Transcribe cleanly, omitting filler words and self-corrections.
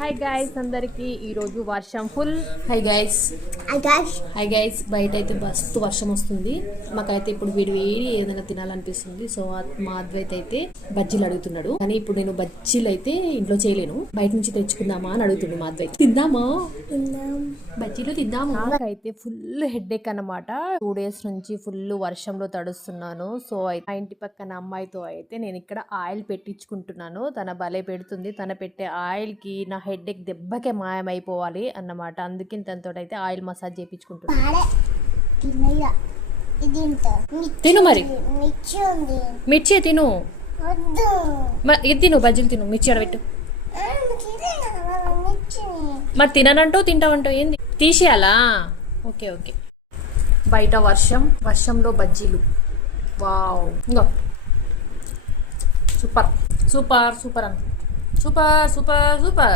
Hi guys అందరికి ఈరోజు వర్షం ఫుల్. హాయ్ గైస్ బయట అయితే మస్తు వర్షం వస్తుంది. మాకైతే ఇప్పుడు వేడి వేడి ఏదైనా తినాలనిపిస్తుంది. సో మా అద్వైత్ అయితే బజ్జీలు అడుగుతున్నాడు. కానీ ఇప్పుడు నేను బజ్జీలు అయితే ఇంట్లో చేయలేను, బయట నుంచి తెచ్చుకుందామా అని అడుగుతుంది మా అద్వైత్. తిందామా బజ్జీలు తిందామా? నాకైతే ఫుల్ హెడ్ఏక్ అన్నమాట. 2 days నుంచి ఫుల్ వర్షంలో తడుస్తున్నాను. సో ఆ ఇంటి పక్కన అమ్మాయితో అయితే నేను ఇక్కడ ఆయిల్ పెట్టించుకుంటున్నాను. తన భలే పెడుతుంది. తన పెట్టే ఆయిల్ కి నా హెడ్ఏక్ దెబ్బకే మాయమైపోవాలి అన్నమాట. అందుకే తనతో అయితే ఆయిల్ మసాజ్ చేయించుకుంటున్నాను. తిను మరి, మిర్చి తిను, ఇది తిను, బజ్జీలు తిను, మిర్చి అడబెట్టు. మరి తిననంటూ తింటావంటూ ఏంది? తీసేయాలా? Okay okay. బయట వర్షంలో బజ్జీలు. వావ్, ఇంకో సూపర్ సూపర్ సూపర్ అన్న, సూపర్ సూపర్ సూపర్.